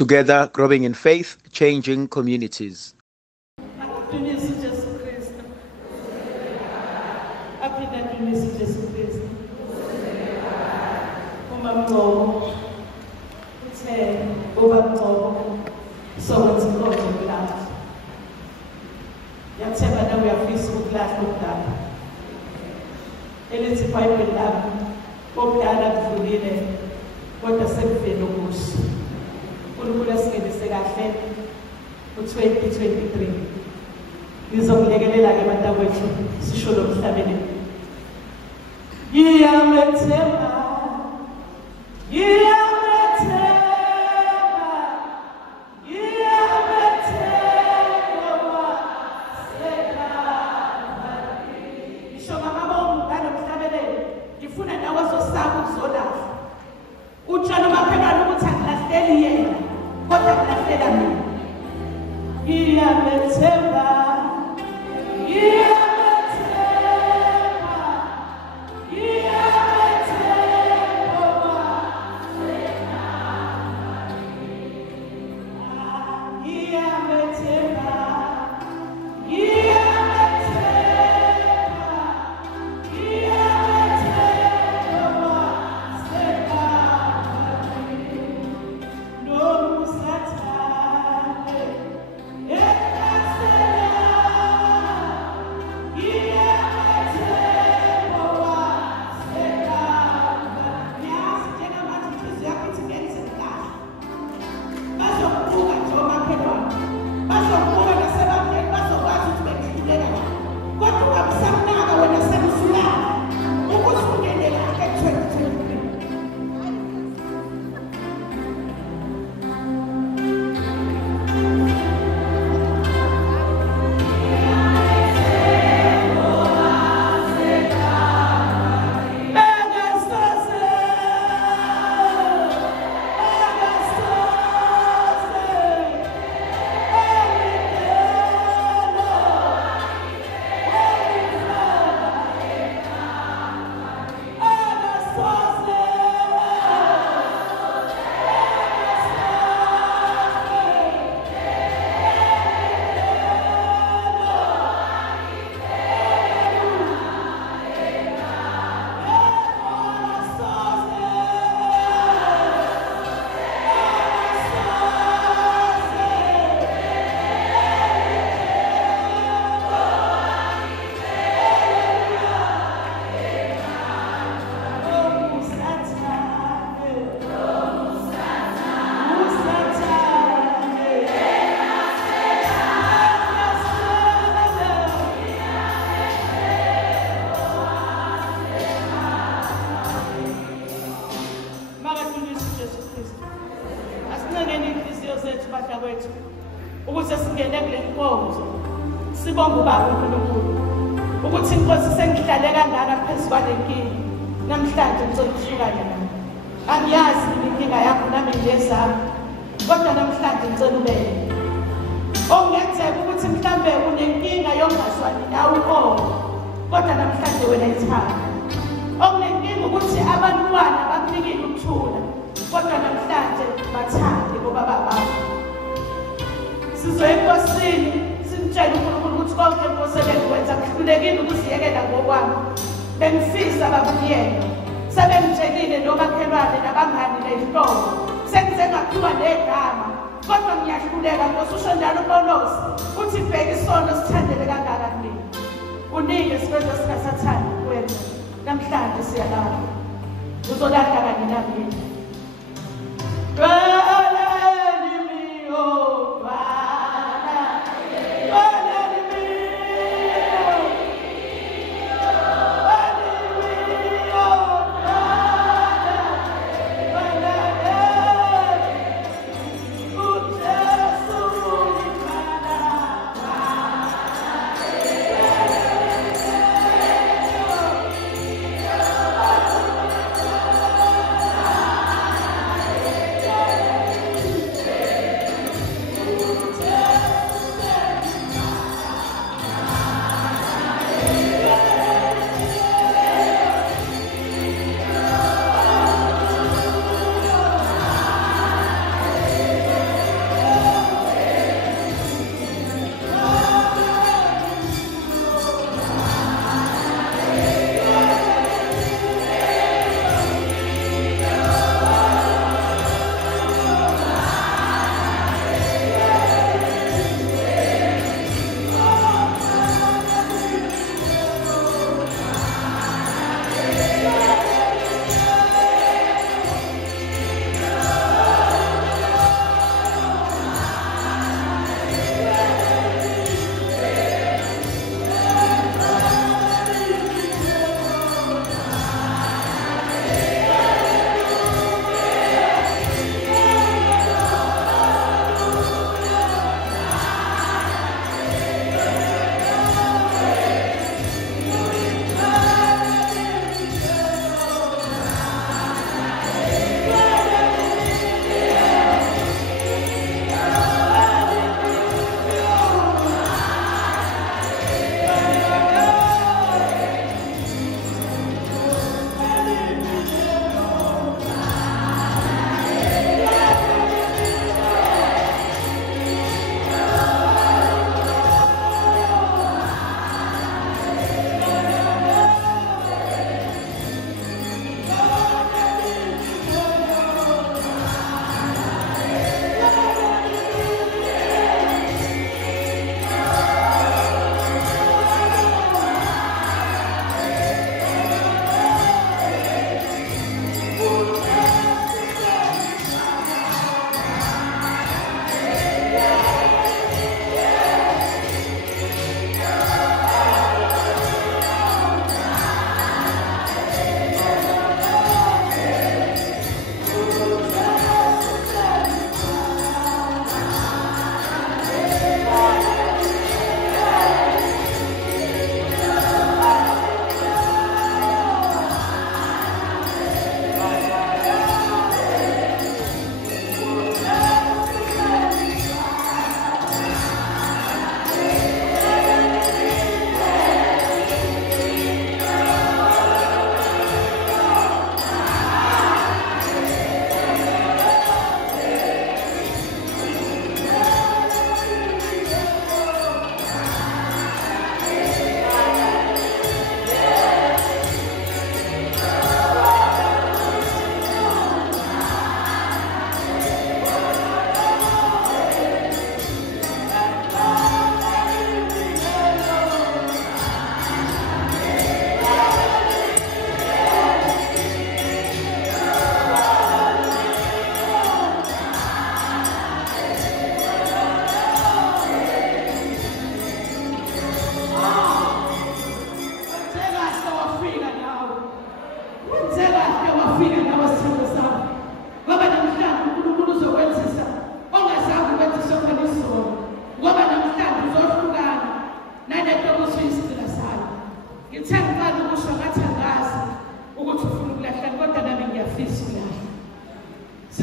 Together, growing in faith, changing communities. Yathemba na uyafisa ukulahla ukudala. Elithi iBhayibheli lami okudala kudlulile kodwa sekuvele okusha. uNkulunkulu asingenise kahle u-2023. Ngizokulekelela ke bantakwethu sisho lo mhlabeni. Ngiyamethemba. Ukuze singene kule nkonzo sibonge ubaba uNkulunkulu ukuthi inkosi sengihlale kangaka phezulu kwale nkingi namhlanje ngicela ukuhlukana nawe. Angiyazi inkinga yakho nami ngiyezami kodwa namhlanje ngicela ubele. Okungenzeka ukuthi mhlambe unenkinga yongazwani nawe kodwa namhlanje wena ithanda. Okunenkinga ukuthi abantwana bakunikile ukuthula kodwa namhlanje bathande ngoba bababa. Sizoya enkosini simtshela uNkulunkulu ukuthi konke Nkosi ebekwenza kuhlulekile ukuziyekela ngokwami. Bengifisa babuyele. Sebengitshelile nomakhelwane nabangani nezihlobo. Sengize ngaphiwa negama. Kodwa ngiyahluleka Nkosi usho njalo uPawulos uthi bheka isono sithandele kangaka kimi. Unike sikwenza singasathandi kuwena. Namhlanje siyalala. Uzolahla kanye nami.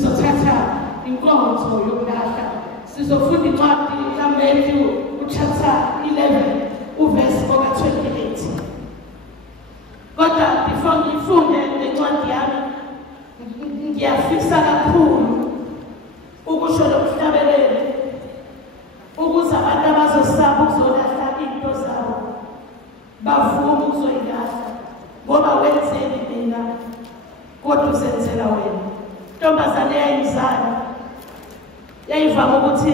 sizothatha inkonzo yokulahla sizofunda incwadi kaMatthew chapter 11 uverse 28. Kodwa before ngifunde lencwadi yami ngiyafisa kakhulu ukusho lokuhlabelele ukuze abantu abazosaba ukuzolahla into zabo bavume ukuzoyilahla ngoba wenzeni mina kodwa uzenzela wena. Intombazane yayizala yayivama ukuthi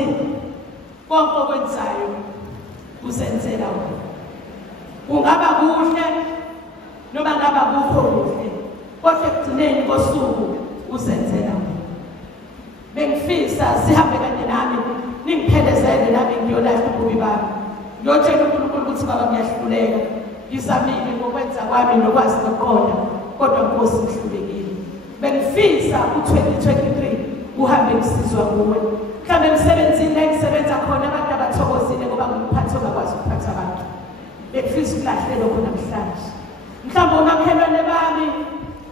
konke okwenzayo uzenzela wena, kungaba kuhle noma ngaba kukho kuhle kodwa ekugcineni kosuku uzenzela wena. Bengifisa sihambe kanye nami ningiphelezele nami ngiyolahla ububi bami, ngiyotshela uNkulunkulu ukuthi baba ngiyahluleka, ngizamile ngokwenza kwami nokwazi nokuqonda kodwa Nkosi ngihlulekile. Bengifisa u-2023 uhambe ngisizwa nguwe. Mhlawumbe emsebenzini la engisebenza khona abantu abathokozile ngoba ngumphathi ongakwazi ukuphatha abantu. Bengifisa ukulahle lokho namhlanje. Mhlawumbe omakhelwane bami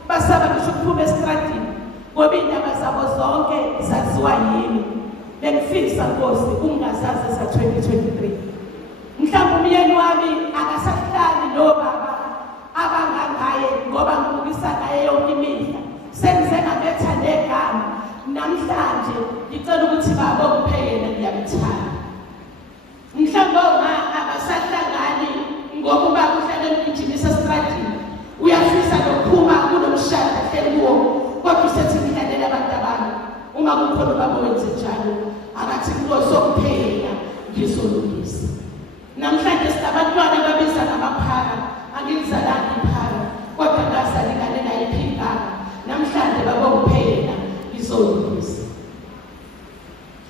basaba ngisho ukuphuma esitradini ngoba indaba zabo zonke zaziwa yimi. Bengifisa Nkosi ungazazi za-2023. Mhlawumbe umyeni wami akasahlali nobaba abangangaye ngoba ngibukisa naye yonke imihla. Sengize ngametha negama namhlanje ngicela ukuthi baba ongiphekele ngiyamthanda. Mhlawumbe abasahlangani ngoba ubaba uhlale emgijimisa esitradini uyafisa nokuphuma kunomshado ahleli kuwo kodwa usethi ngihlalela abantu abami. Uma kukhona ubaba wenze njalo akathi Nkosi okuphekela ngizolungisa. Namhlanje sinabantwana babiza ngamaphara, angizalanga iphara kodwa ngazalingane naye iphingana. Namhlanje baba ongiphekela ngizolungisa.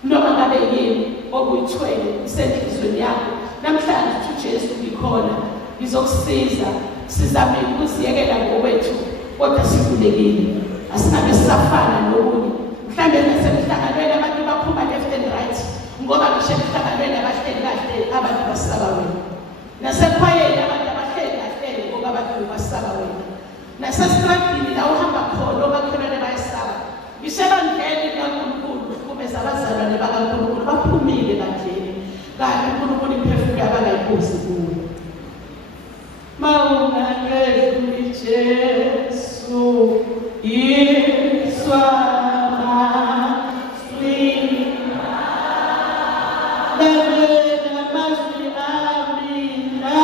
Noma ngabe yini okuyithwele isenhlizweni yakho namhlanje uJesu ngikhona ngizokusiza. Sizame ukuziyekela ngokwethu kodwa sivulekile, asinabe sisafana nokunye. Mhlawumbe nasemhlanganweni abantu baphuma left and right ngoba ngisho emhlanganweni abahleli kahle abantu basaba wena. Nasekhwayeni abantu abahleli kahle ngoba abantu basaba wena. Nasestradini la uhamba khona omakhelwane bayasaba. Ngisho ebandleni kaNkulunkulu kumeza abazalwane bakaNkulunkulu baphumile bandleni kanti uNkulunkulu imphefumulo abangayiphuzi kuwe. Mawungangedluli Jesu iswama slima lalela mazwi amina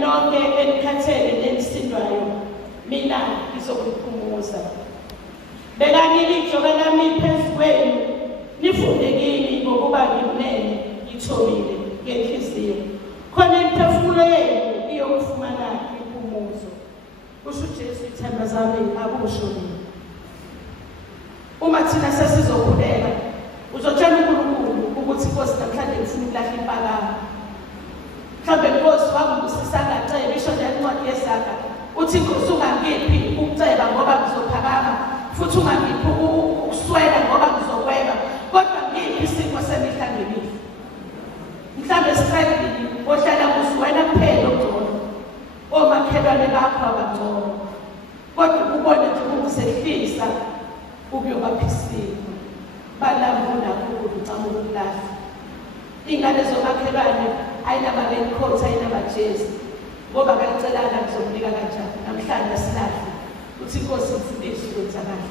nonke enikhathele nenisindwayo mina ngizokuphumuza. Bekani ijoka lami phezu kwenu nifunde kimi ngokuba ngimnene ngithobile ngenhliziyo khona imiphefumulo yenu iyokufumana impumuzo. Kusho uJesu ithemba zami akusho mina. Uma thina sesizokhuleka uzotshela uNkulunkulu ukuthi Nkosi namhlanje ngifuna ukulahla impakamo. Mhlawumbe Nkosi wangibusisa ngacela isho nje incwadi yezaga uthi Nkosi ungangiphi ukuceba ngoba ngizophakama futhi ungangiphi ukuswela ngoba ngizokweba kodwa ngiphi isimo semihla ngemihla. Mhlawumbe siqedile ohlala kusuwena kuphela ongcono omakhelwane bakho abangcono kodwa ubone nje ukusehlisa ukuyobaphisile balambula ukucama ukulahla. Ingane zomakhelwane ayinama-raincoat ayinamajezi ngoba kacelana ngizomnika kanjani namhlanje asilahle uthi Nkosi ngifundishe ukwenzakala.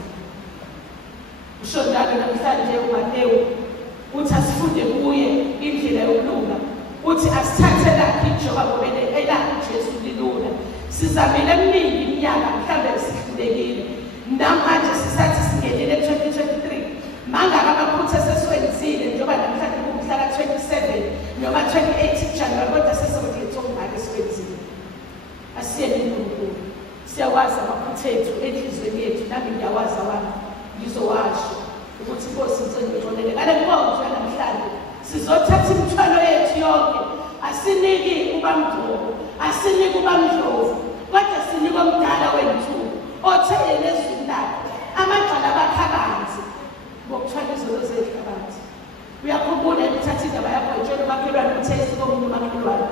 Usho njalo namhlanje uMatewu uthi asifunde kuye indlela yokulunga uthi asithathe lakhe ijoka ngoba elakhe uJesu lilula. Sizamile eminingi iminyaka mhlawumbe sihlulekile namanje sisathi singenile 2023 mangaka amaphutha sesiwenzile njengoba namhlanje kumhla ka-27 noma 28 January kodwa sesizokhetha okungake siwenzile. Asiyeni uNkulunkulu siyawazi amaphutha ethu enhliziyweni yethu nami ngiyawazi awami ngizowasho ukuthi Nkosi ngizonixolele ngale nkonzo yanamhlanje sizothatha imithwalo yethu yonke asiniki ubamdlovu asiniki ubamdlovu kodwa sinike omdala wensuku othele nezindaba amagxala abakhabanzi ngokuthwala izono zethu abantu. Uyakhumbula ukuthatha indaba yakho etshela umakhelwane ukuthi esikomunye umakhelwane.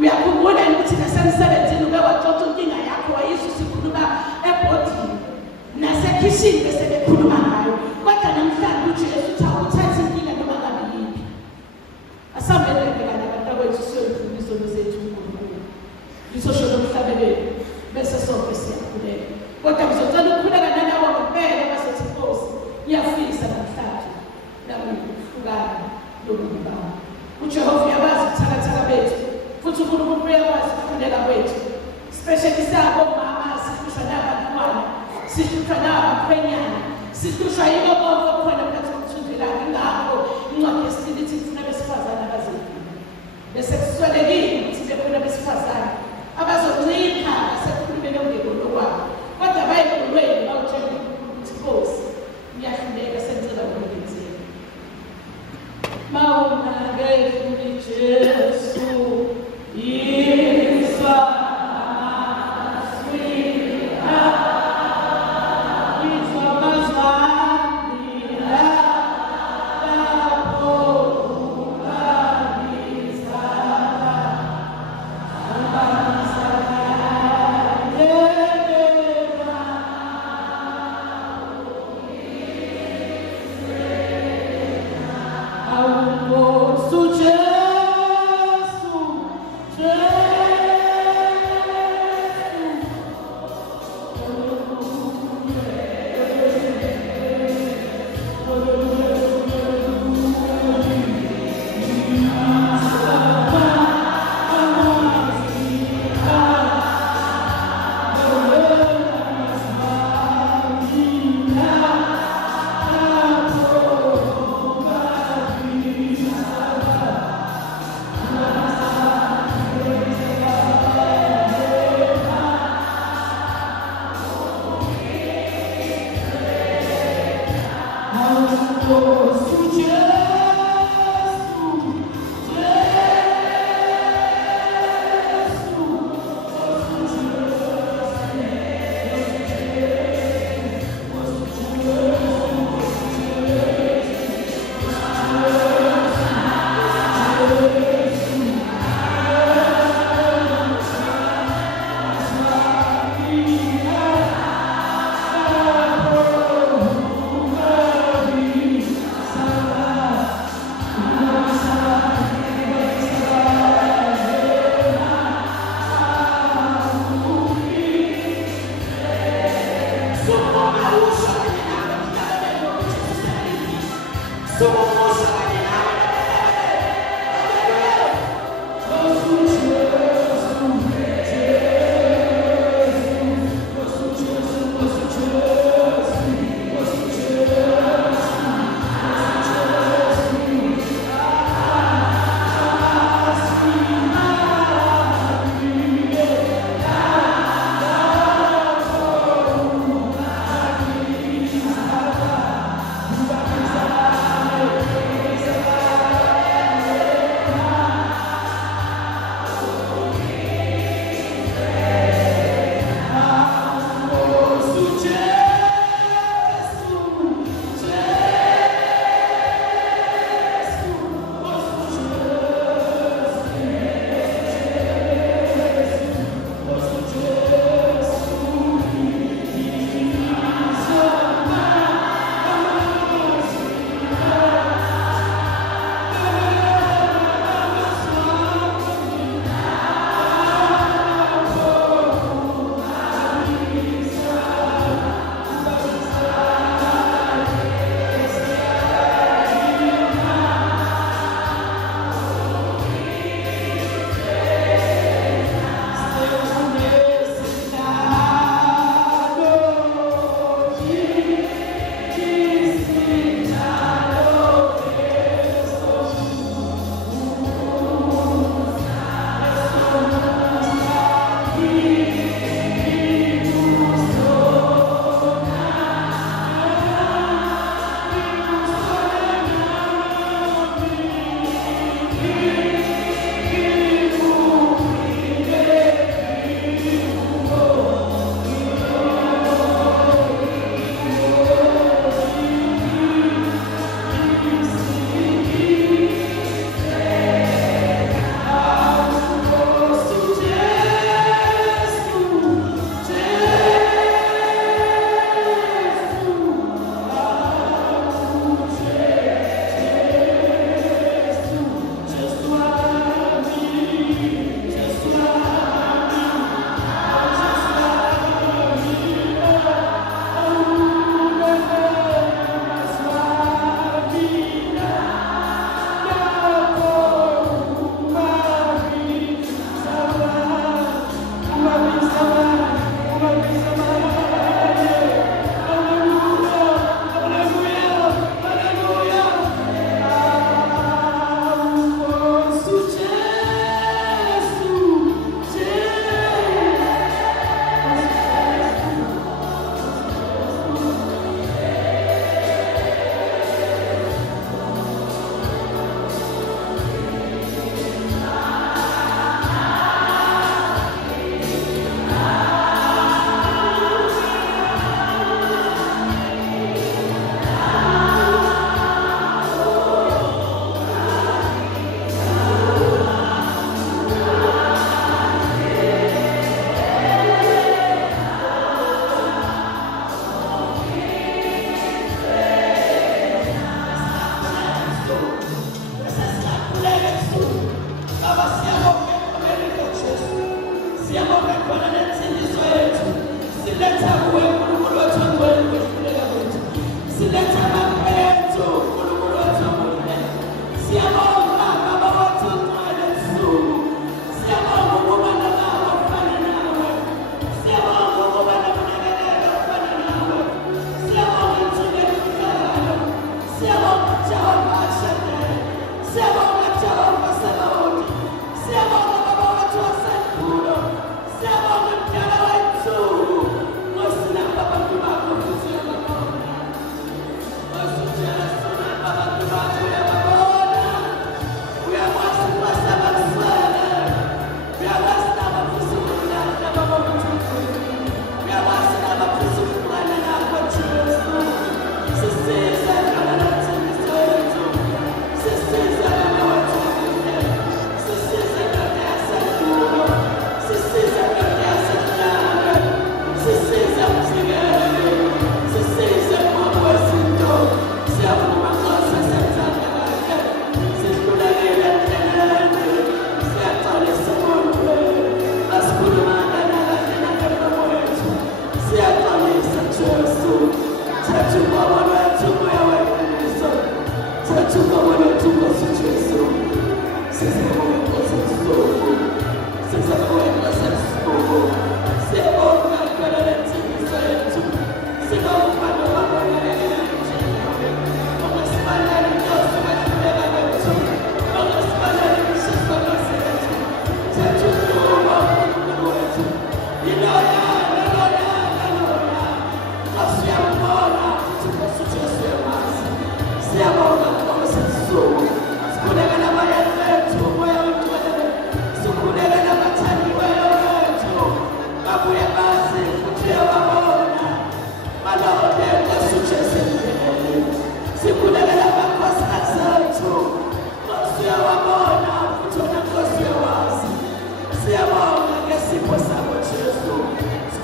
Uyakhumbula ukuthi nasemsebenzini uke waxoxa inkinga yakho wayizwa usikhuluma ebhodini nasekhishini bese bekhuluma ngayo kodwa namhlanje uJesu uthi awuthathe inkinga noma ngabe yiphi. Asambele bhekana nabantu abethu siyodlula izono zethu uNkulunkulu. Lisosho nomhlabelelo bese sonke siyakhuleka. Kodwa ngizocela ukukhuleka nalawo ngempela basethi Nkosi iyafisa namhlanje nami ukuhlukana lokuba. uJehova uyabazi ubuthakathaka bethu futhi uNkulunkulu uyabazi ukukhuleka kwethu. Especially sabo mama sihlushwa nabantwana sihlushwa nabakhwenyana sihlushwa yiko konke khona phakathi komthunzela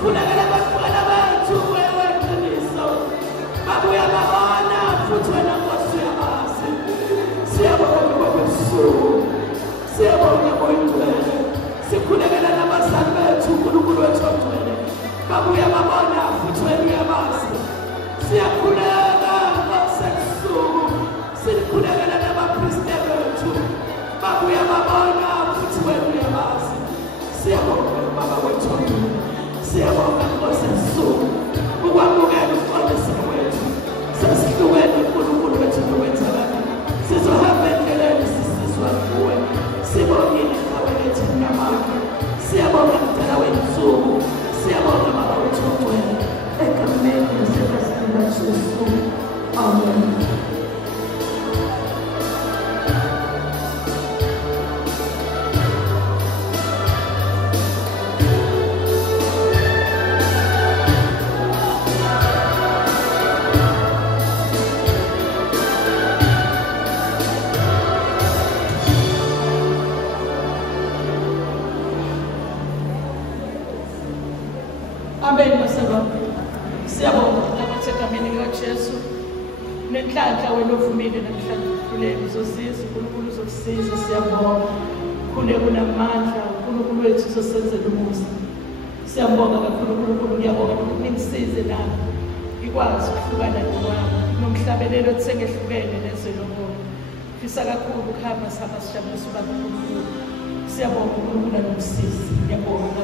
sikhulekela abafana bethu wewe qiniso babuya babona futhi wena Nkosi uyabazi siyabonga ngobusuku siyabonga ngoyingcwele sikhulekela nabazali bethu uNkulunkulu wethu ongcwele babuya babona futhi wena uyabazi siyakhuleka ngosesuku sikhulekela nabapristi bethu babuya babona futhi wena uyabazi siyabonga baba wethu siyabonga ngosesuku ukwamukela umfundisi wethu sesihlukene uNkulunkulu wethu nokwenzakala sizohamba endleleni sisizwa kuwe sibongile nawe lethu namandla siyabonga mdala wensuku siyabonga baba wethu ongcwele egameni laseNkosini Jesu amen. Amen masaba. Siyabonga ukuthi egameni likaJesu nenhlanhla wena ovumile namhlanje ukhuleke uzosiza uNkulunkulu uzosiza siyabonga khule kunamandla uNkulunkulu wethu uzosenzela umusa siyabonga kakhulu uNkulunkulu ngiyabonga ukuthi ningisize nami ikwazi ukuhlukana nokwami nomhlabelelo otsengehlukene nezelomoya fisa kakhulu ukuhamba sihamba sijabulisa ubaba uNkulunkulu siyabonga uNkulunkulu anomsizi ngiyabonga